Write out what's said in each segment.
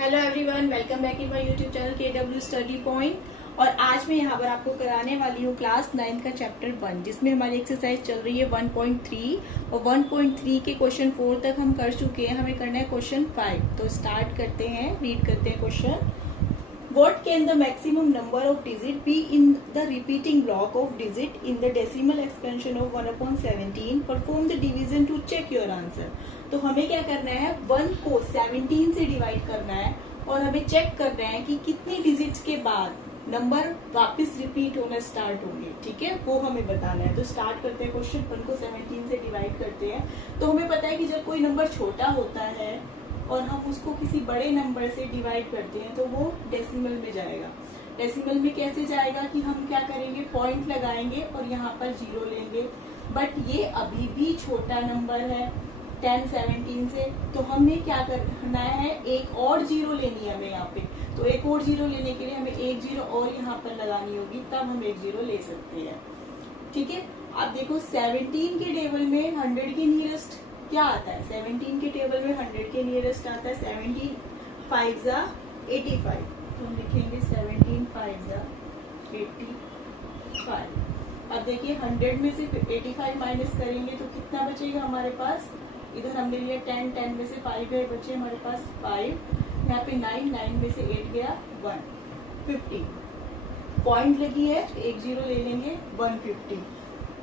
Hello everyone, welcome back in my YouTube channel KW study point. और आज मैं यहाँ पर आपको कराने वाली हूँ क्लास 9 का चैप्टर 1, जिसमें हमारी एक्सरसाइज चल रही है 1.3 और 1.3 के क्वेश्चन 4 तक हम कर चुके हैं। हमें करना है क्वेश्चन 5। तो स्टार्ट करते हैं, रीड करते हैं question. What can the maximum number of digit be in the repeating block of digit in the decimal expansion of 1/17? Perform the division to check your answer. तो हमें क्या करना है, 1 को 17 से डिवाइड करना है और हमें चेक करना है कि कितनी डिजिट्स के बाद नंबर वापस रिपीट होना स्टार्ट होंगे। ठीक है, वो हमें बताना है। तो स्टार्ट करते हैं क्वेश्चन 1 को 17 से डिवाइड करते हैं। तो हमें पता है कि जब कोई नंबर छोटा होता है और हम उसको किसी बड़े नंबर से डिवाइड करते हैं तो वो डेसिमल में जाएगा। डेसिमल में कैसे जाएगा कि हम क्या करेंगे, पॉइंट लगाएंगे और यहाँ पर 0 लेंगे। बट ये अभी भी छोटा नंबर है 10 17 से, तो हमें क्या करना है, एक और 0 लेनी है हमें यहाँ पे। तो एक और 0 लेने के लिए हमें एक 0 और यहाँ पर लगानी होगी, तब हम एक 0 ले सकते हैं। ठीक है, आप देखो 17 के टेबल में 100 के नियरेस्ट क्या आता है, 17 के टेबल में 100 के नियरेस्ट आता है 17 5 जा 85। तो हम लिखेंगे 17 5 जा 85। अब देखिए 100 में से 85 माइनस करेंगे तो कितना बचेगा हमारे पास। इधर हमने लिया 10, 10 में से 5 गए, बचे हमारे पास 5। यहाँ पे 9, 9 में से 8 गया 1, 50। पॉइंट लगी है, एक 0 ले लेंगे 150।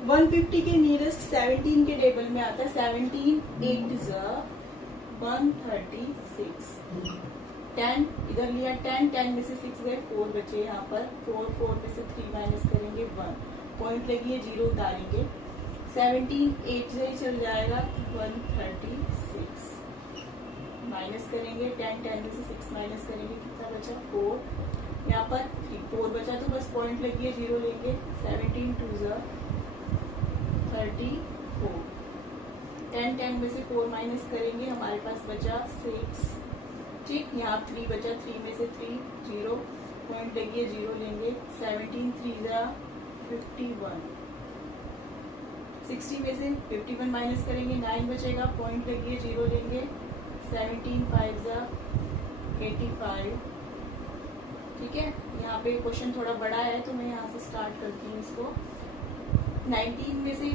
150 के नियरेस्ट 17 के टेबल में आता है 17 8 जा 136। 10 इधर लिया 10, 10 में से 6 गए, 4 बचे यहाँ पर 4, 4 में से 3 माइनस करेंगे 1। पॉइंट लगी है, 0 उतारेंगे। 17 8 से ही चल जाएगा 136। माइनस करेंगे 10, 10 में से 6 माइनस करेंगे, कितना बचा 4। यहाँ पर 4 बचा तो बस पॉइंट लगी है, 0 लेंगे। 17 2 जा 34। 10, 10 में से 4 माइनस करेंगे, हमारे पास बचा 6। ठीक, यहाँ 3 बचा, 3 में से 3 0, पॉइंट लगी है, 0 लेंगे। 17 3 जा 51। 60 में से 51 माइनस करेंगे, 9 बचेगा, पॉइंट लगी है, 0 लेंगे। 17 5 जा 85। ठीक है, यहाँ पे क्वेश्चन थोड़ा बड़ा है तो मैं यहाँ से स्टार्ट करती हूँ इसको। 90 में से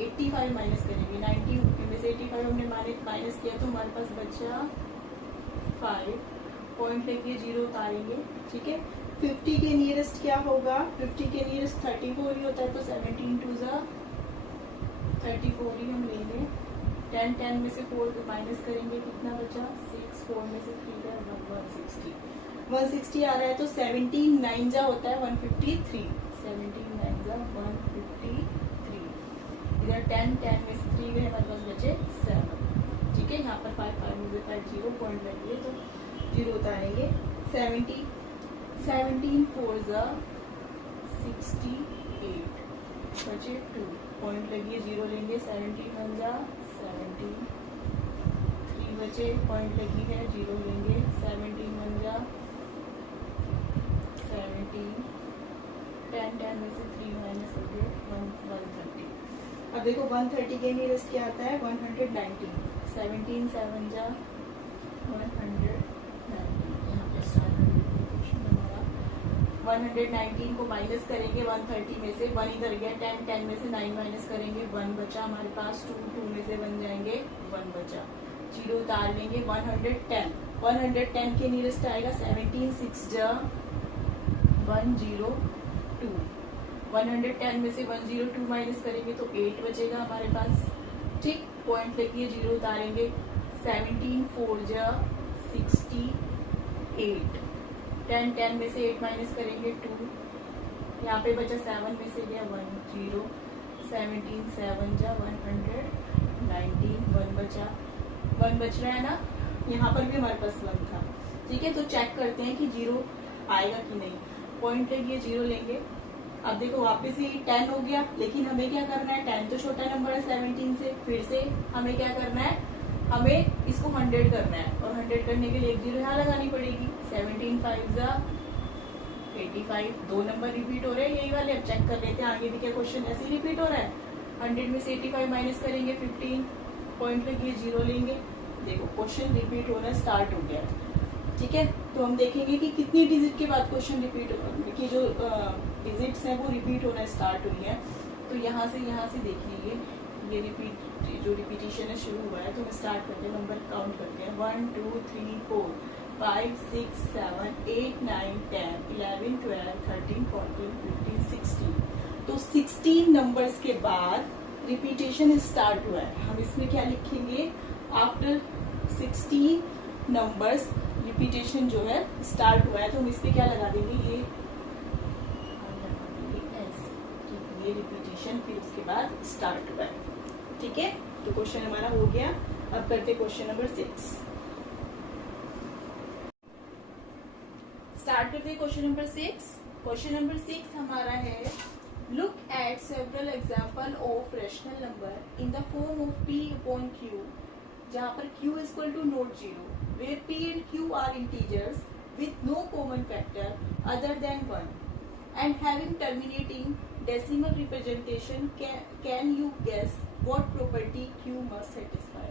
85 माइनस करेंगे। 90 में से 85 हमने माइनस किया तो हमारे पास बचा 5। पॉइंट लेके 0 उतारेंगे। ठीक है, 50 के नियरेस्ट क्या होगा, 50 के नियरेस्ट 34 ही होता है, तो 17 2 जा 34 ही हम लेंगे। 10, 10 में से 4 माइनस करेंगे, कितना बचा 6। 4 में से 3 गया 160। 160 आ रहा है तो 17 9 जा होता है 153। 17 9 जा 153। इधर 10, 10 में से 3 गए, हमारे पास बचे 7। ठीक है, यहाँ पर 5 5 में से 5 0, पॉइंट लगी है तो 0 उतारेंगे। 17 4 जा 68, बचे 2, पॉइंट लगी है, 0 लेंगे। 17 1 जा 17, 3 बचे, पॉइंट लगी है, 0 लेंगे। 17 1 जा 17, 10 10 में से 3 माइनस हो गए 130। अब देखो 130 के नियरेस्ट क्या आता है 119। 17 7 जा 119। यहाँ पे स्टार्ट क्वेश्चन हमारा 119 को माइनस करेंगे 130 में से। 1 इधर गया, 10 10 में से 9 माइनस करेंगे, 1 बचा हमारे पास। 2 2 में से 1 जाएंगे, 1 बचा, 0 उतार लेंगे। 110 के नियरेस्ट आएगा 17 6 जा 102। 110 में से 102 माइनस करेंगे तो 8 बचेगा हमारे पास। ठीक, पॉइंट लेके 0 उतारेंगे। 17 4 जा 68। 10 10 में से 8 माइनस करेंगे 2, यहाँ पे बचा 7 में से गया 1 0। 17 7 जा 119, 1 बचा, 1 बच रहा है ना, यहाँ पर भी हमारे पास 1 था। ठीक है, तो चेक करते हैं कि 0 आएगा कि नहीं। पॉइंट लगी है, 0 लेंगे। अब देखो वापस ही 10 हो गया, लेकिन हमें क्या करना है, 10 तो छोटा नंबर है 17 से। फिर से हमें क्या करना है, हमें इसको 100 करना है और 100 करने के लिए एक 0 यहाँ लगानी पड़ेगी। 17 5 जा 85। 2 नंबर रिपीट हो रहे हैं यही वाले। अब चेक कर लेते हैं आगे भी क्या क्वेश्चन ऐसे ही रिपीट हो रहा है। 100 में से 85 माइनस करेंगे 15, पॉइंट लगी 0 लेंगे। देखो क्वेश्चन रिपीट होना स्टार्ट हो गया। ठीक है, तो हम देखेंगे कि कितनी डिजिट के बाद क्वेश्चन रिपीट की जो डिजिट्स हैं वो रिपीट होना स्टार्ट हुई है। तो यहाँ से देखिए ये रिपीट जो रिपीटिशन है शुरू हुआ है। तो हम स्टार्ट करते हैं, नंबर काउंट करते हैं 1 2 3 4 5 6 7 8 9 10 11 12 13 14 15 16। तो 16 नंबर्स के बाद रिपीटेशन स्टार्ट हुआ है। हम इसमें क्या लिखेंगे, आफ्टर 16 नंबर्स रिपीटेशन जो है स्टार्ट हुआ है। तो हम इस पे क्या लगा देंगे, ये रिपीटेशन फिर उसके बाद स्टार्ट हुआ है। ठीक है, तो क्वेश्चन हमारा हो गया। अब करते क्वेश्चन नंबर 6। स्टार्ट करते क्वेश्चन नंबर 6। क्वेश्चन नंबर 6 हमारा है, look at several example of rational number in the form of p upon q, जहाँ पर q is equal to not 0, where p and q are integers with no common factor other than 1 and having terminating decimal representation, can you guess what property q must satisfy?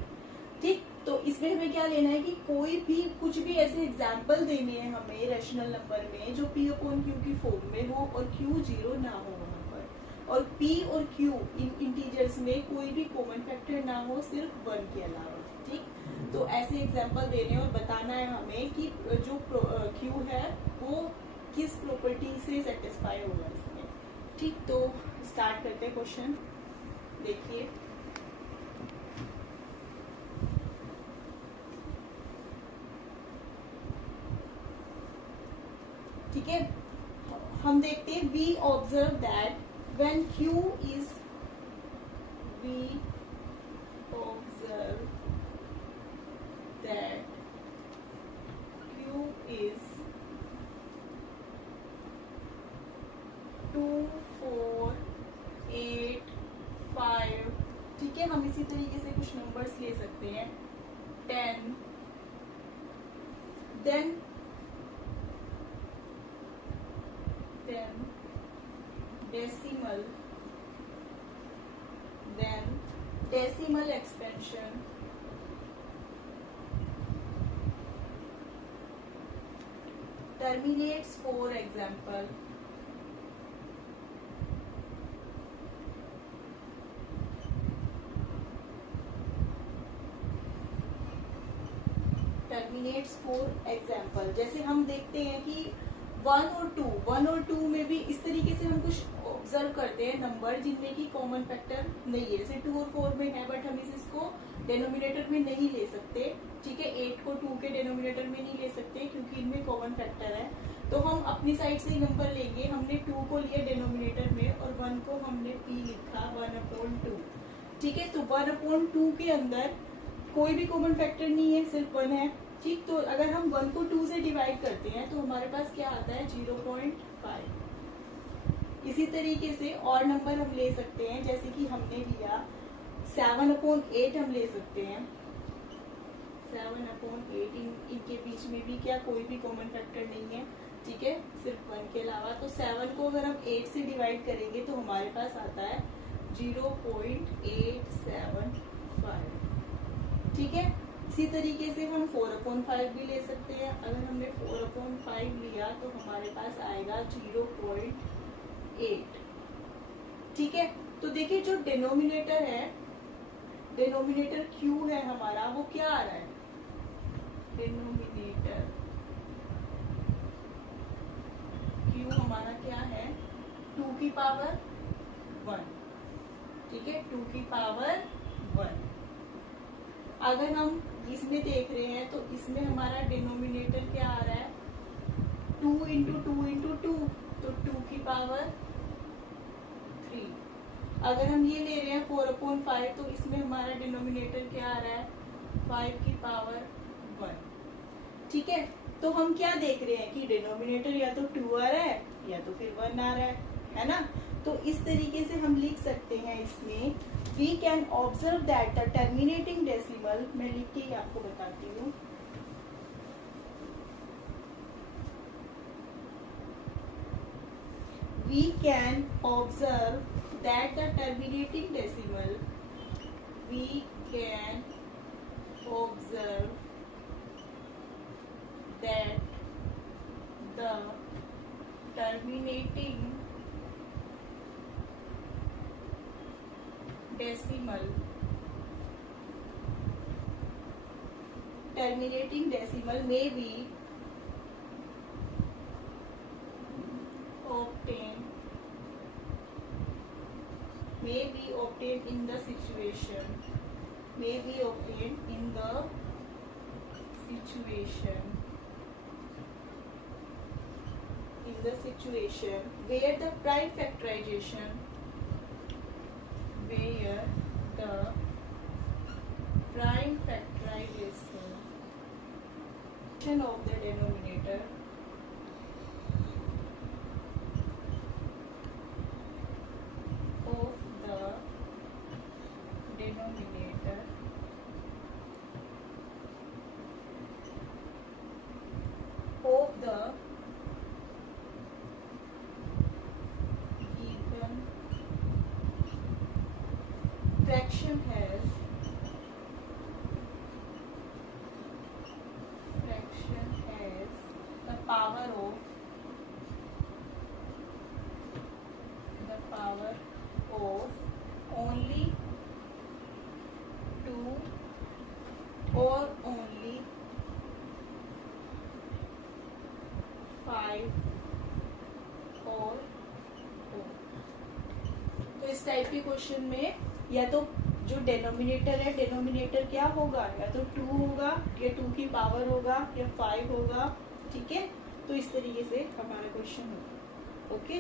ठीक, तो इसमें हमें क्या लेना है कि कोई भी कुछ भी ऐसे एग्जाम्पल देने हैं हमें रैशनल नंबर में जो p अपॉन q की फॉर्म में हो और q 0 ना हो वहां पर, और p और q इन इंटीजर्स में कोई भी कॉमन फैक्टर ना हो सिर्फ 1 के अलावा। ठीक, तो ऐसे एग्जाम्पल देने और बताना है हमें कि जो q है वो किस प्रॉपर्टी से सेटिस्फाई होगा इसमें। ठीक, तो स्टार्ट करते हैं क्वेश्चन। देखिए ठीक है, हम देखते हैं we observe that when q is, we observe that q is 2 4 8 5। ठीक है, हम इसी तरीके से कुछ नंबर्स ले सकते हैं 10, then decimal, then decimal expansion, terminates, for example, terminates for example। जैसे हम देखते हैं कि 1 और 2 में भी इस तरीके से हम कुछ ऑब्जर्व करते हैं नंबर जिनमें की कॉमन फैक्टर नहीं है। जैसे 2 और 4 में है, बट हम इसको डेनोमिनेटर में नहीं ले सकते। ठीक है, 8 को 2 के डेनोमिनेटर में नहीं ले सकते क्योंकि इनमें कॉमन फैक्टर है। तो हम अपनी साइड से ही नंबर लेंगे। हमने 2 को लिया डेनोमिनेटर में और 1 को हमने p लिखा 1/2। ठीक है, तो 1/2 के अंदर कोई भी कॉमन फैक्टर नहीं है, सिर्फ 1 है। ठीक, तो अगर हम 1 को 2 से डिवाइड करते हैं तो हमारे पास क्या आता है 0.5। इसी तरीके से और नंबर हम ले सकते हैं, जैसे कि हमने लिया 7/8 हम ले सकते हैं। 7/8 इनके बीच में भी क्या कोई भी कॉमन फैक्टर नहीं है। ठीक है, सिर्फ 1 के अलावा। तो 7 को अगर हम 8 से डिवाइड करेंगे तो हमारे पास आता है 0.875। ठीक है, इसी तरीके से हम 4/5 भी ले सकते हैं। अगर हमने 4/5 लिया तो हमारे पास आएगा 0.8। ठीक है, तो देखिए जो डिनोमिनेटर है, डिनोमिनेटर q है हमारा, वो क्या आ रहा है, डिनोमिनेटर q हमारा क्या है 2 की पावर 1। ठीक है, 2 की पावर 1। अगर हम इसमें देख रहे हैं तो इसमें हमारा डिनोमिनेटर क्या आ रहा है 2 इंटू 2 इंटू 2, तो 2 की पावर 3। अगर हम ये ले रहे हैं 4/5 तो इसमें हमारा डिनोमिनेटर क्या आ रहा है 5 की पावर 1। ठीक है, तो हम क्या देख रहे हैं कि डिनोमिनेटर या तो 2 आ रहा है या तो फिर 1 आ रहा है ना। तो इस तरीके से हम लिख सकते हैं इसमें, we can observe that the terminating decimal, मैं लिख के ही आपको बताती हूँ। We can observe that the terminating decimal, we can observe that the terminating decimal may be obtained in the situation where the prime factorization of the denominator of the given fraction has the power of only 2 or only 5 और 4। तो इस type के question में या तो जो denominator है, denominator क्या होगा, या तो 2 होगा या 2 की पावर होगा या 5 होगा। ठीक है, तो इस तरीके से हमारा क्वेश्चन होगा। ओके।